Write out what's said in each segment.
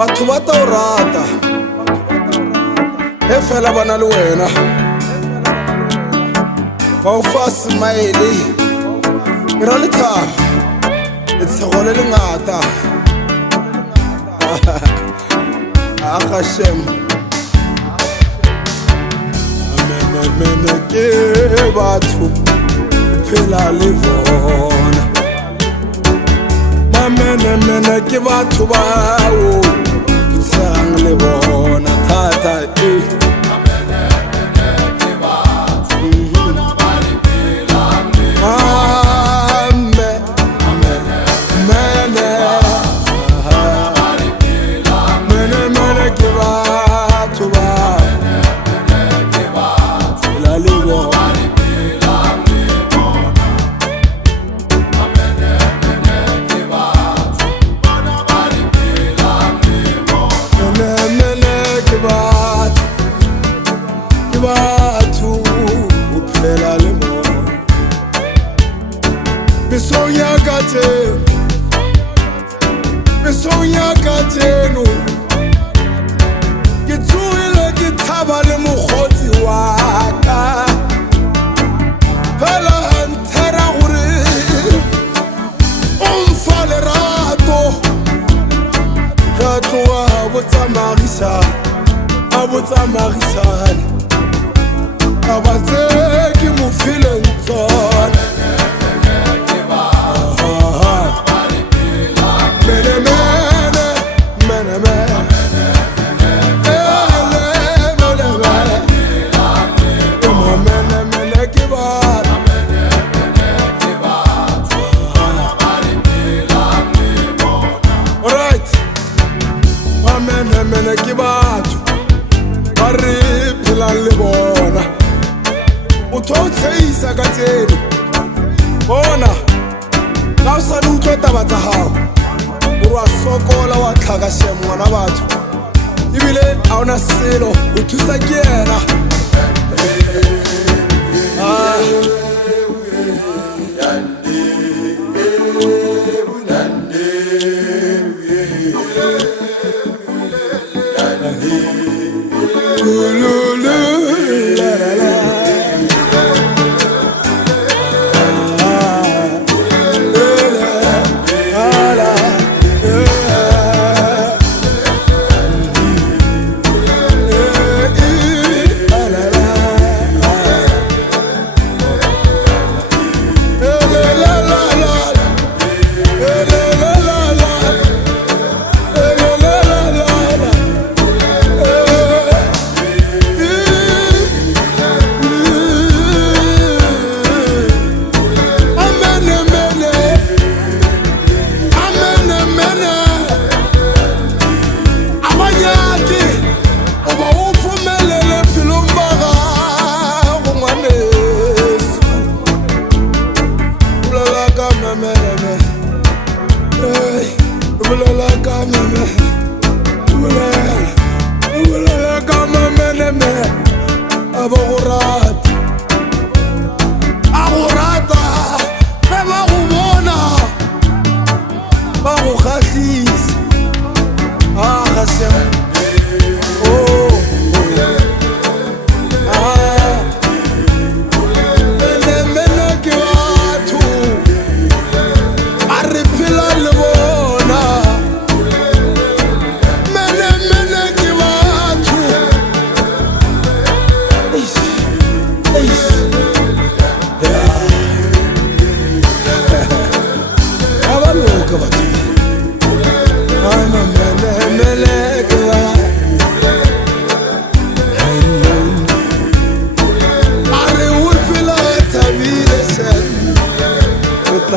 batho ba ta o rata e fela bana le wena ba o fa smile e ra lethabo le tshego le lengata Hashem mene ke batho phela le bona mene ke batho ba o tsang le bona thata Sonya kateno ke tsuile ke thaba le mogotsi wa ka phela ntera gore o mfa lerato ga tloa a botsamagisane a batse ke mo feeling tsone mene ke batho ba re phelang le bona motho o tsheisa ka tseno bona ka o sa le utlwa taba tsa gago o a sokola wa tlhaka shem ngwana batho ebile a ona selo o thusa ke yena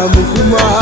Muhumma